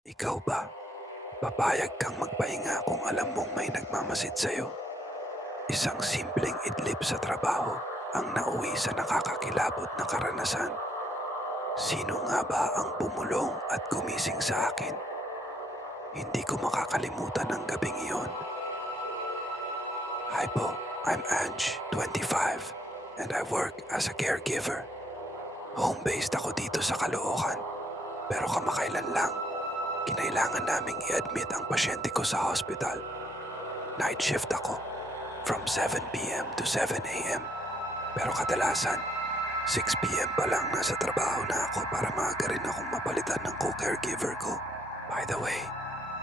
Ikaw ba? Papayag kang magpahinga kung alam mong may nagmamasid sa'yo. Isang simpleng idlip sa trabaho ang nauwi sa nakakakilabot na karanasan. Sino nga ba ang bumulong at gumising sa akin? Hindi ko makakalimutan ang gabing iyon. Hi po, I'm Ange, 25, and I work as a caregiver. Home-based ako dito sa Caloocan, pero kamakailan lang, kinailangan naming i-admit ang pasyente ko sa hospital. Night shift ako, from 7pm to 7am. Pero kadalasan, 6pm pa lang nasa trabaho na ako para maaga rin akong mapalitan ng co-caregiver ko. By the way,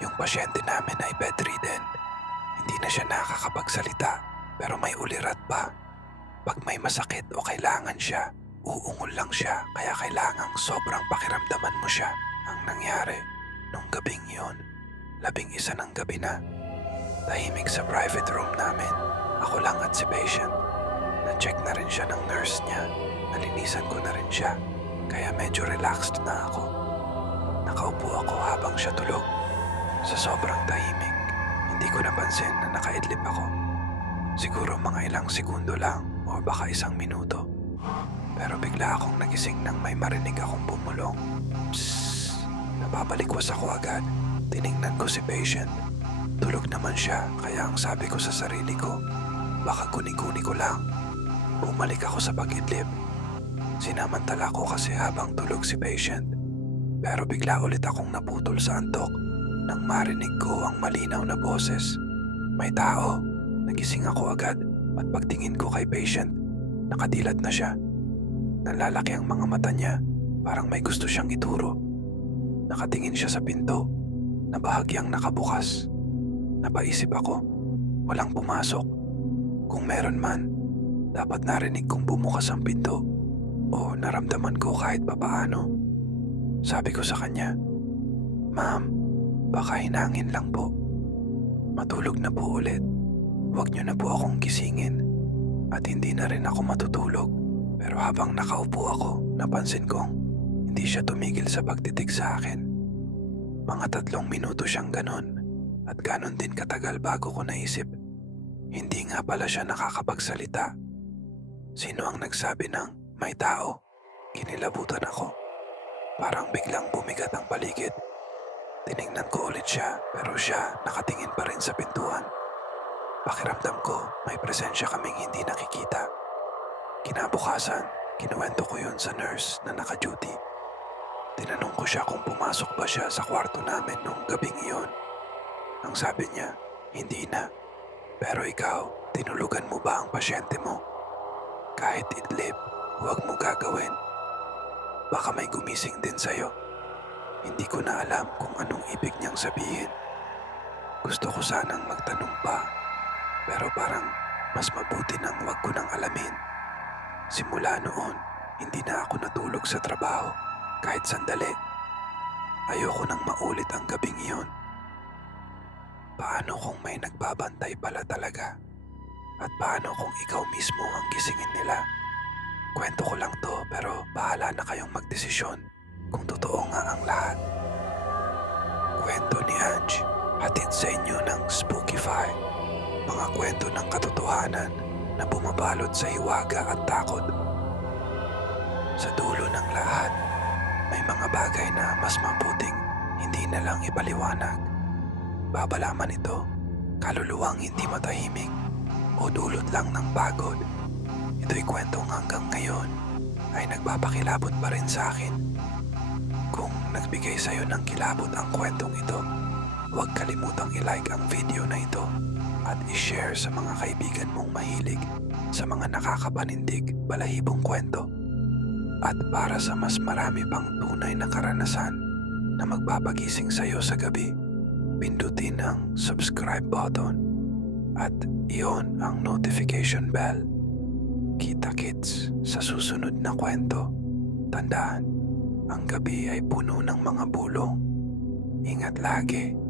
yung pasyente namin ay bedridden. Hindi na siya nakakapagsalita pero may ulirat pa. Pag may masakit o kailangan siya, uungol lang siya kaya kailangang sobrang pakiramdaman mo siya. Ang nangyari, nung gabing yon, labing isa ng gabi na. Tahimik sa private room namin. Ako lang at si patient. Na-check na rin siya ng nurse niya. Nalinisan ko na rin siya. Kaya medyo relaxed na ako. Nakaupo ako habang siya tulog. Sa sobrang tahimik, hindi ko napansin na nakaidlip ako. Siguro mga ilang segundo lang o baka isang minuto. Pero bigla akong nagising nang may marinig akong bumulong. Psst! Napapalikwas ako agad. Tiningnan ko si patient. Tulog naman siya kaya ang sabi ko sa sarili ko, baka kuni-kuni ko lang. Bumalik ako sa pag-idlip. Sinamantala ko kasi habang tulog si patient. Pero bigla ulit akong naputol sa antok nang marinig ko ang malinaw na boses. May tao. Nagising ako agad at pagtingin ko kay patient, nakadilat na siya. Nalalaki ang mga mata niya, parang may gusto siyang ituro. Nakatingin siya sa pinto, na bahagyang nakabukas. Napaisip ako, walang pumasok. Kung meron man, dapat narinig kong bumukas ang pinto o naramdaman ko kahit papaano. Sabi ko sa kanya, Ma'am, baka hinangin lang po. Matulog na po ulit. Huwag niyo na po akong gisingin. At hindi na rin ako matutulog. Pero habang nakaupo ako, napansin kong hindi siya tumigil sa pagtitig sa akin. Mga tatlong minuto siyang ganon at ganon din katagal bago ko naisip. Hindi nga pala siya nakakapagsalita. Sino ang nagsabi ng may tao? Kinilabutan ako. Parang biglang bumigat ang paligid. Tiningnan ko ulit siya pero siya nakatingin pa rin sa pintuan. Pakiramdam ko may presensya kaming hindi nakikita. Kinabukasan, kinuwento ko yun sa nurse na naka-duty. Tinanong ko siya kung pumasok ba siya sa kwarto namin nung gabing iyon. Ang sabi niya, hindi na. Pero ikaw, tinulugan mo ba ang pasyente mo? Kahit idlip, huwag mo gagawin. Baka may gumising din sa'yo. Hindi ko na alam kung anong ibig niyang sabihin. Gusto ko sanang magtanong pa, pero parang mas mabuti nang wag ko nang alamin. Simula noon, hindi na ako natulog sa trabaho kahit sandali. Ayoko nang maulit ang gabing iyon. Paano kung may nagbabantay pala talaga? At paano kung ikaw mismo ang gisingin nila? Kwento ko lang to pero bahala na kayong magdesisyon kung totoo nga ang lahat. Kwento ni Ange, hatid sa inyo ng Spookify. Mga kwento ng katotohanan na bumabalot sa hiwaga at takot. Sa dulo ng lahat, bagay na mas mabuting hindi na lang ipaliwanag. Babalaman ito, kaluluwang hindi matahimik o dulot lang ng pagod. Ito'y kwentong hanggang ngayon ay nagpapakilabot pa rin sa akin. Kung nagbigay sa'yo ng kilabot ang kwentong ito, huwag kalimutang i-like ang video na ito at i-share sa mga kaibigan mong mahilig sa mga nakakapanindig balahibong kwento. At para sa mas marami pang tunay na karanasan na magpapagising sa'yo sa gabi, pindutin ang subscribe button at iyon ang notification bell. Kita-kits sa susunod na kwento. Tandaan, ang gabi ay puno ng mga bulong. Ingat lagi